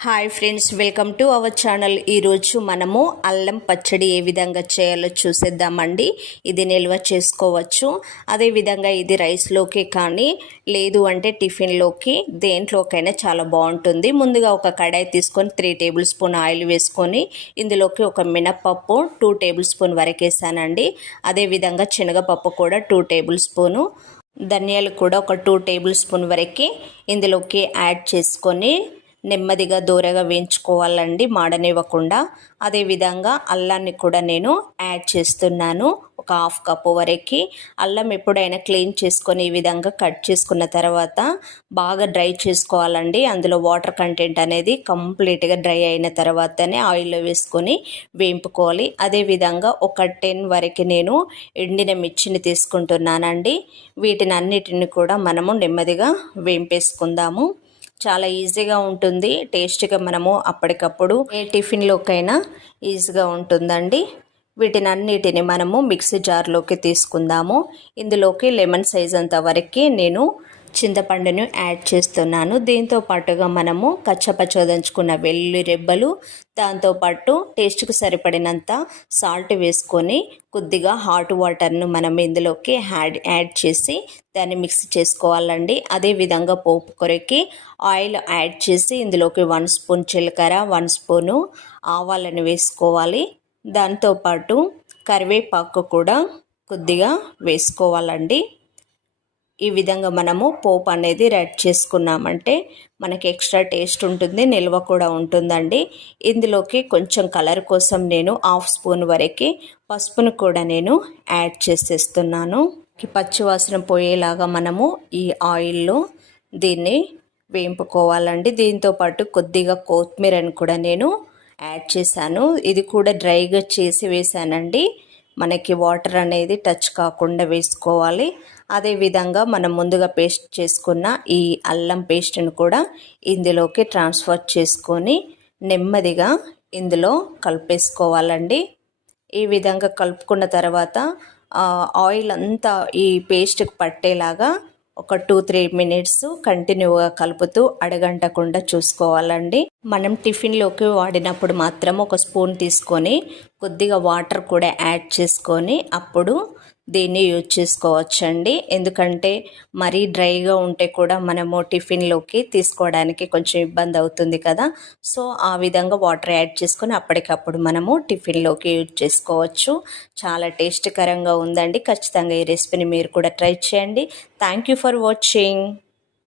Hi friends welcome to our channel ఈరోజు మనము అల్లం పచ్చడి ఏ విధంగా చేయాలో చూసేద్దామండి. ఇది నిల్వ చేసుకోవచ్చు. అదేవిధంగా ఇది రైస్లోకి కానీ లేదు అంటే టిఫిన్లోకి దేంట్లోకైనా చాలా బాగుంటుంది. ముందుగా ఒక కడాయి తీసుకొని త్రీ టేబుల్ స్పూన్ ఆయిల్ వేసుకొని ఇందులోకి ఒక మినప్పప్పు టూ టేబుల్ స్పూన్ వరకు వేసానండి. అదేవిధంగా శనగపప్పు కూడా టూ టేబుల్ స్పూను ధనియాలు కూడా ఒక టూ టేబుల్ స్పూన్ వరకు ఇందులోకి యాడ్ చేసుకొని నెమ్మదిగా దూరగా వేయించుకోవాలండి మాడనివ్వకుండా. అదేవిధంగా అల్లాన్ని కూడా నేను యాడ్ చేస్తున్నాను. ఒక హాఫ్ కప్పు వరకు. అల్లం ఎప్పుడైనా క్లీన్ చేసుకొని ఈ విధంగా కట్ చేసుకున్న తర్వాత బాగా డ్రై చేసుకోవాలండి. అందులో వాటర్ కంటెంట్ అనేది కంప్లీట్గా డ్రై అయిన తర్వాతనే ఆయిల్లో వేసుకొని వేయింపుకోవాలి. అదేవిధంగా ఒక టెన్ వరకు నేను ఎండిన మిర్చిని తీసుకుంటున్నానండి. వీటిని అన్నిటిని కూడా మనము నెమ్మదిగా వేంపేసుకుందాము చాలా ఈజీగా ఉంటుంది. టేస్ట్గా మనము అప్పటికప్పుడు ఏ టిఫిన్లోకైనా ఈజీగా ఉంటుందండి. వీటిని అన్నిటిని మనము మిక్సీ జార్లోకి తీసుకుందాము. ఇందులోకి లెమన్ సైజ్ అంత వరకు నేను చింతపండును యాడ్ చేస్తున్నాను. దీంతో పాటుగా మనము కచ్చపచ్చదంచుకున్న వెల్లుల్లి రెబ్బలు దాంతోపాటు టేస్ట్కి సరిపడినంత సాల్ట్ వేసుకొని కొద్దిగా హాట్ వాటర్ను మనం ఇందులోకి యాడ్ యాడ్ చేసి దాన్ని మిక్స్ చేసుకోవాలండి. అదేవిధంగా పోపు కొరకి ఆయిల్ యాడ్ చేసి ఇందులోకి వన్ స్పూన్ జీలకర్ర వన్ స్పూను ఆవాలను వేసుకోవాలి. దాంతోపాటు కరివేపాకు కూడా కొద్దిగా వేసుకోవాలండి. ఈ విధంగా మనము పోపు అనేది రెడ్ చేసుకున్నామంటే మనకి ఎక్స్ట్రా టేస్ట్ ఉంటుంది నిల్వ కూడా ఉంటుందండి. ఇందులోకి కొంచెం కలర్ కోసం నేను హాఫ్ స్పూన్ వరకు పసుపును కూడా నేను యాడ్ చేసేస్తున్నాను. పచ్చివాసన పోయేలాగా మనము ఈ ఆయిల్లో దీన్ని వేంపుకోవాలండి. దీంతోపాటు కొద్దిగా కొత్తిమీరని కూడా నేను యాడ్ చేశాను. ఇది కూడా డ్రైగా చేసి వేసానండి మనకి వాటర్ అనేది టచ్ కాకుండా వేసుకోవాలి. అదేవిధంగా మనం ముందుగా పేస్ట్ చేసుకున్న ఈ అల్లం పేస్ట్ని కూడా ఇందులోకి ట్రాన్స్ఫర్ చేసుకొని నెమ్మదిగా ఇందులో కలిపేసుకోవాలండి. ఈ విధంగా కలుపుకున్న తర్వాత ఆయిల్ అంతా ఈ పేస్ట్కి పట్టేలాగా ఒక టూ త్రీ మినిట్స్ కంటిన్యూగా కలుపుతూ అడగంటకుండా చూసుకోవాలండి. మనం టిఫిన్లోకి వాడినప్పుడు మాత్రం ఒక స్పూన్ తీసుకొని కొద్దిగా వాటర్ కూడా యాడ్ చేసుకొని అప్పుడు దీన్ని యూజ్ చేసుకోవచ్చండి. ఎందుకంటే మరీ డ్రైగా ఉంటే కూడా మనము టిఫిన్లోకి తీసుకోవడానికి కొంచెం ఇబ్బంది అవుతుంది కదా. సో ఆ విధంగా వాటర్ యాడ్ చేసుకొని అప్పటికప్పుడు మనము టిఫిన్లోకి యూజ్ చేసుకోవచ్చు. చాలా టేస్ట్కరంగా ఉందండి. ఖచ్చితంగా ఈ రెసిపీని మీరు కూడా ట్రై చేయండి. Thank you for watching.